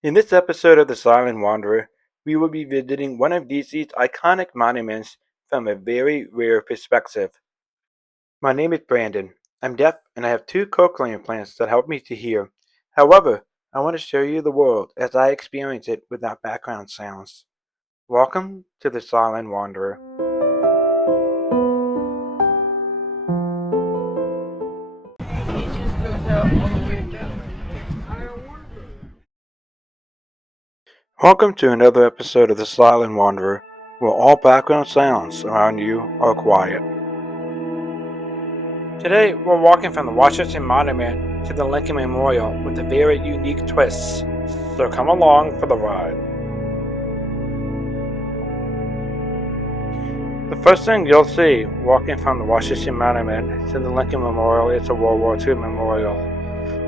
In this episode of The Silent Wanderer, we will be visiting one of DC's iconic monuments from a very rare perspective. My name is Brandon. I'm deaf and I have two cochlear implants that help me to hear. However, I want to show you the world as I experience it without background sounds. Welcome to The Silent Wanderer. Welcome to another episode of The Silent Wanderer, where all background sounds around you are quiet. Today, we're walking from the Washington Monument to the Lincoln Memorial with a very unique twist, so come along for the ride. The first thing you'll see walking from the Washington Monument to the Lincoln Memorial is a World War II memorial.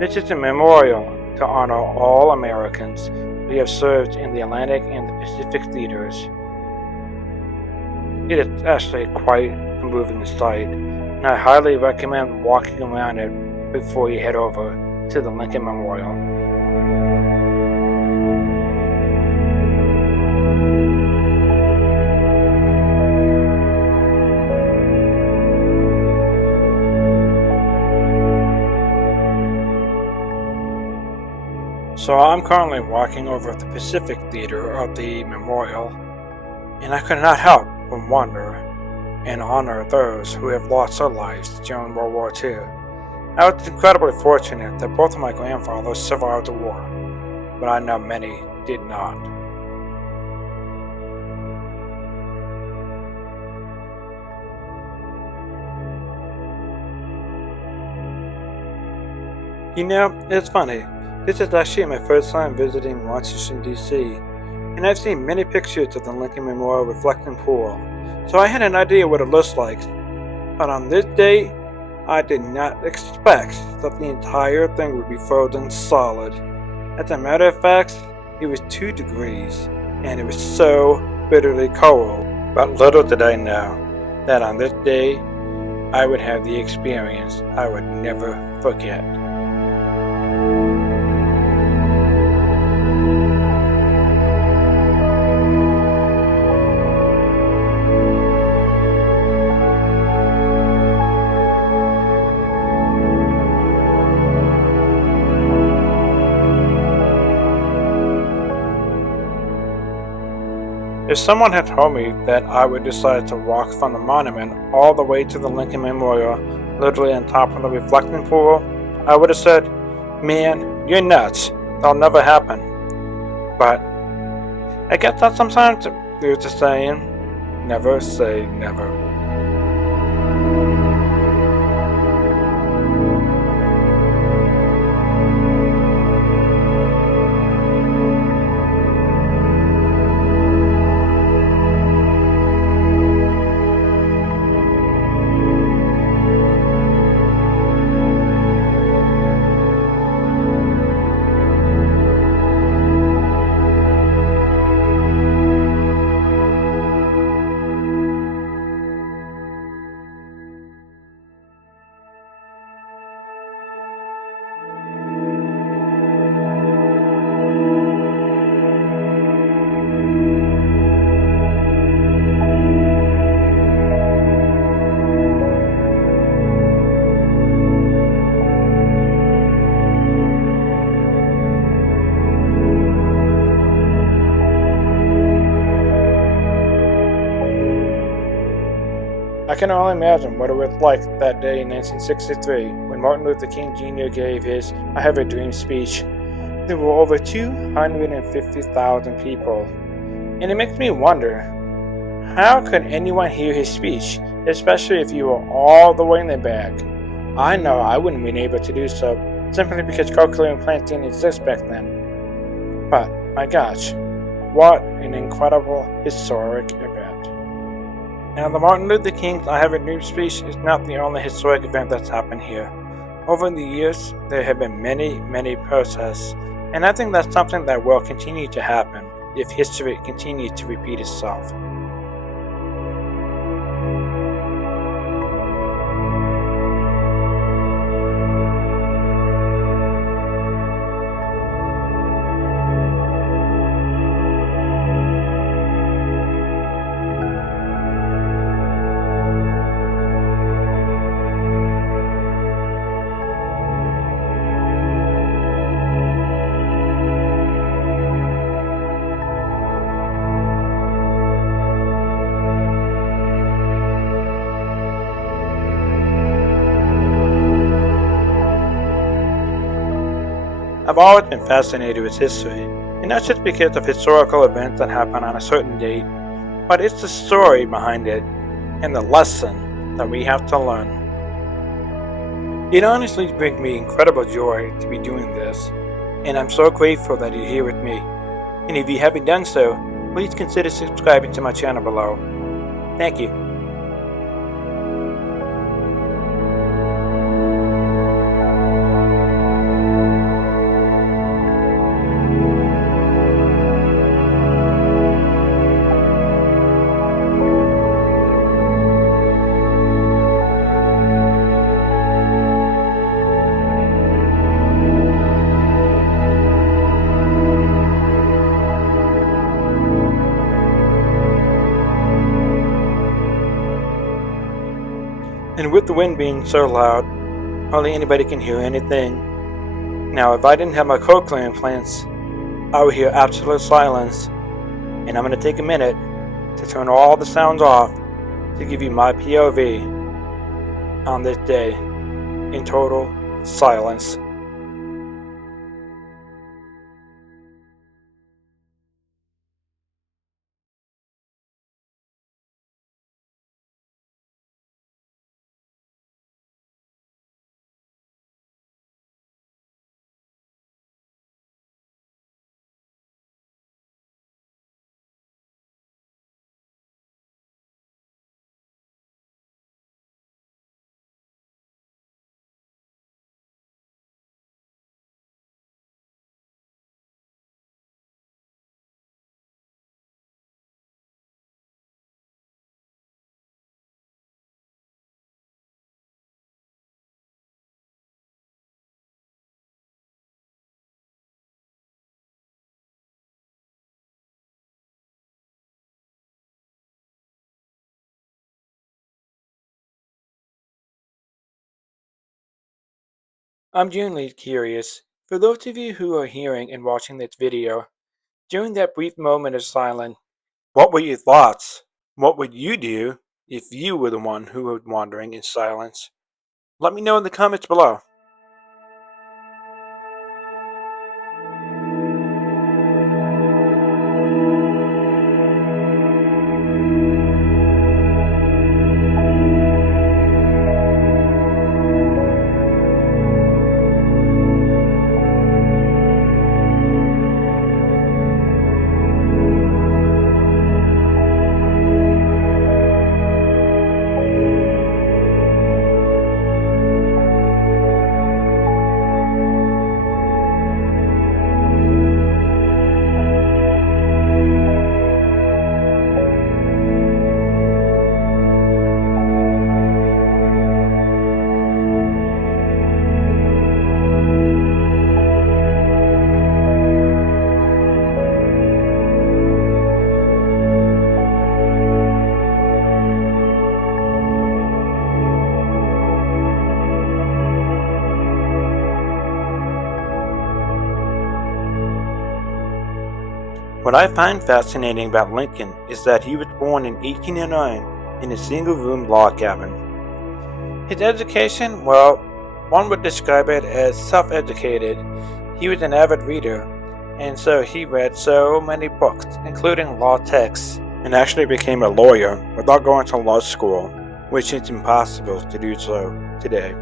This is a memorial to honor all Americans who have served in the Atlantic and the Pacific theaters. It is actually quite a moving sight, and I highly recommend walking around it before you head over to the Lincoln Memorial. So I'm currently walking over the Pacific Theater of the memorial, and I could not help but wonder and honor those who have lost their lives during World War II. I was incredibly fortunate that both of my grandfathers survived the war, but I know many did not. You know, it's funny. This is actually my first time visiting Washington D.C, and I've seen many pictures of the Lincoln Memorial reflecting pool, so I had an idea what it looks like. But on this day, I did not expect that the entire thing would be frozen solid. As a matter of fact, it was 2 degrees, and it was so bitterly cold. But little did I know that on this day, I would have the experience I would never forget. If someone had told me that I would decide to walk from the monument all the way to the Lincoln Memorial, literally on top of the reflecting pool, I would have said, "Man, you're nuts. That'll never happen." But I guess that sometimes there's a saying, never say never. I can only imagine what it was like that day in 1963 when Martin Luther King Jr. gave his I Have a Dream speech. There were over 250,000 people, and it makes me wonder, how could anyone hear his speech, especially if you were all the way in the back? I know I wouldn't have been able to do so, simply because cochlear implants didn't exist back then. But, my gosh, what an incredible historic event. Now, the Martin Luther King's I Have a Dream speech is not the only historic event that's happened here. Over the years, there have been many protests, and I think that's something that will continue to happen if history continues to repeat itself. I've always been fascinated with history, and not just because of historical events that happen on a certain date, but it's the story behind it and the lesson that we have to learn. It honestly brings me incredible joy to be doing this, and I'm so grateful that you're here with me. And if you haven't done so, please consider subscribing to my channel below. Thank you. And with the wind being so loud, hardly anybody can hear anything. Now, if I didn't have my code clearing plants, I would hear absolute silence, and I'm going to take a minute to turn all the sounds off to give you my POV on this day in total silence. I'm genuinely curious, for those of you who are hearing and watching this video, during that brief moment of silence, what were your thoughts? What would you do if you were the one who was wandering in silence? Let me know in the comments below. What I find fascinating about Lincoln is that he was born in 1809 in a single-room log cabin. His education, well, one would describe it as self-educated. He was an avid reader, and so he read so many books, including law texts, and actually became a lawyer without going to law school, which is impossible to do so today.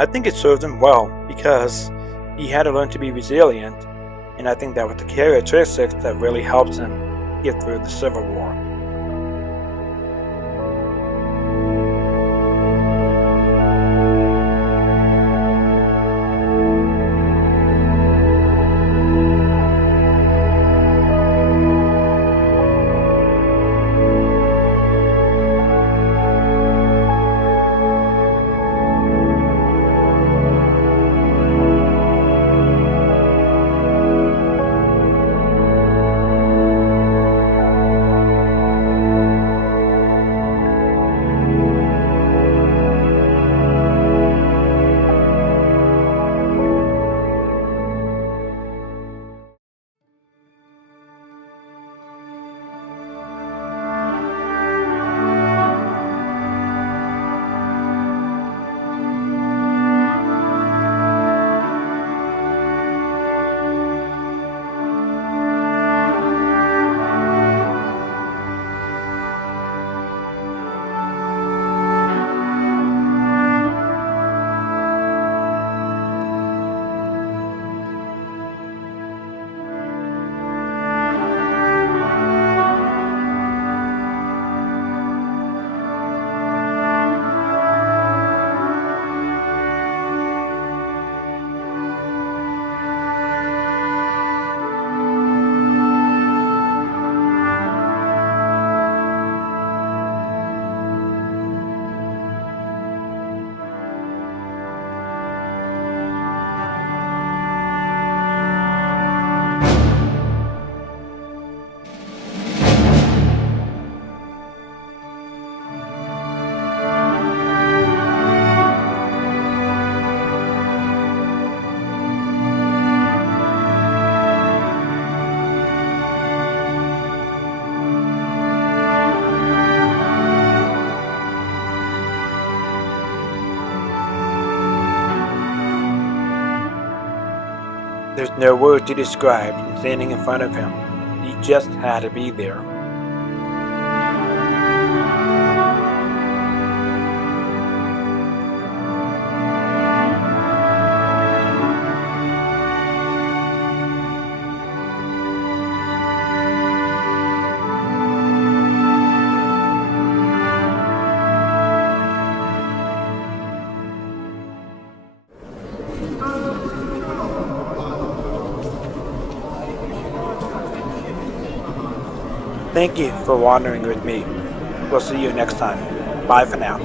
I think it served him well because he had to learn to be resilient, and I think that was the characteristics that really helped him get through the Civil War. No word to describe standing in front of him. He just had to be there. Thank you for wandering with me. We'll see you next time. Bye for now.